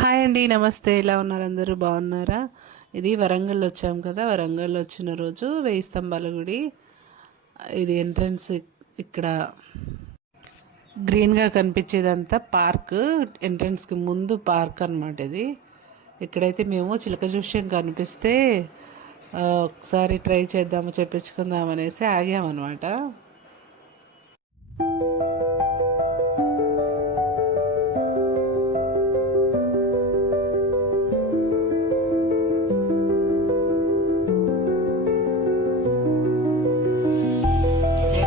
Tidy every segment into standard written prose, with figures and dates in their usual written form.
Hi అండి, నమస్తే. ఎలా ఉన్నారు? అందరూ బాగున్నారా? ఇది వరంగల్ వచ్చాం కదా. వరంగల్ వచ్చిన రోజు 1000 స్తంభాల గుడి. ఇది ఎంట్రన్స్. ఇక్కడ గ్రీన్గా కనిపించేదంతా పార్క్. ఎంట్రన్స్కి ముందు పార్క్ అనమాట ఇది. ఇక్కడైతే మేము చిలక జోష్యం కనిపిస్తే ఒకసారి ట్రై చేద్దాము, చెప్పించుకుందామనేసి ఆగామన్నమాట.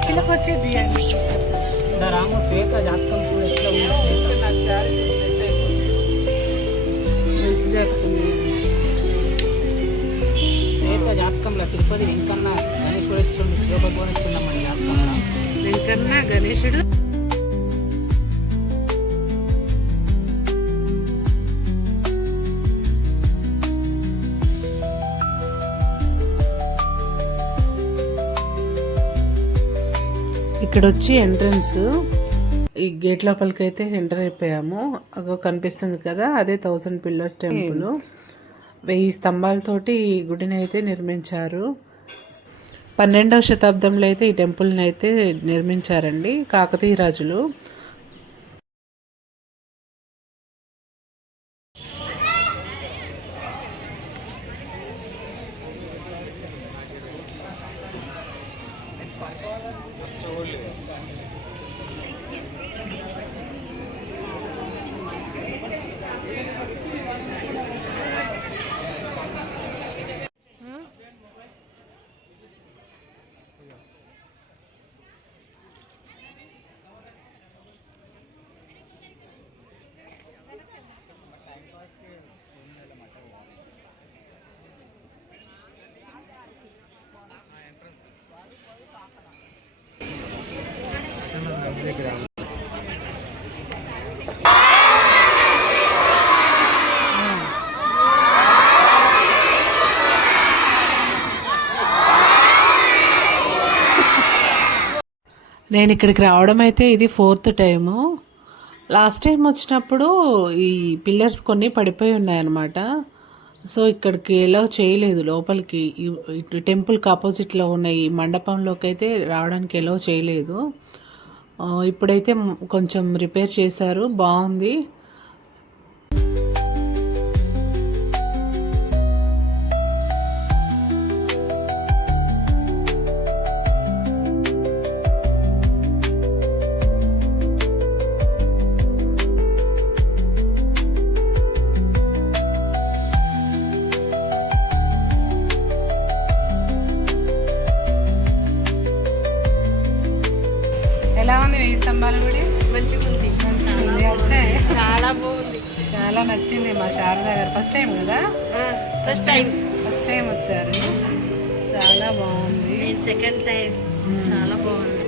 చిలకొచ్చేది రాము శ్వేత జాతకం చూడు ఎట్లా మంచి జాతకం. శ్వేత జాతకంలో తిరుపతి వెంకన్న గణేశుడు వచ్చిండు, శివభగవాన్ వచ్చిండు మన జాతకంలో. వెంకన్న గణేశుడు ఇక్కడ వచ్చి ఎంట్రన్స్. ఈ గేట్ లోపలికి అయితే ఎంటర్ అయిపోయాము. అగో కనిపిస్తుంది కదా, అదే 1000 పిల్లర్ టెంపుల్. 1000 స్తంభాలతోటి ఈ గుడిని అయితే నిర్మించారు. 12వ శతాబ్దంలో అయితే ఈ టెంపుల్ని అయితే నిర్మించారండి కాకతీయ రాజులు. నేను ఇక్కడికి రావడం అయితే ఇది 4th టైము. లాస్ట్ టైం వచ్చినప్పుడు ఈ పిల్లర్స్ కొన్ని పడిపోయి ఉన్నాయన్నమాట. సో ఇక్కడికి ఎలా చేయలేదు లోపలికి. ఇటు టెంపుల్కి ఆపోజిట్లో ఉన్న ఈ మండపంలోకి అయితే రావడానికి ఎలా చేయలేదు. ఇప్పుడైతే కొంచెం రిపేర్ చేశారు, బాగుంది. ఎలా ఉంది 1000 స్తంభాల గుడి? మంచిగా ఉంది, చాలా బాగుంది, చాలా నచ్చింది. మా శారదా గారు ఫస్ట్ టైం కదా, ఫస్ట్ టైం వచ్చారు. చాలా బాగుంది. సెకండ్ టైం చాలా బాగుంది.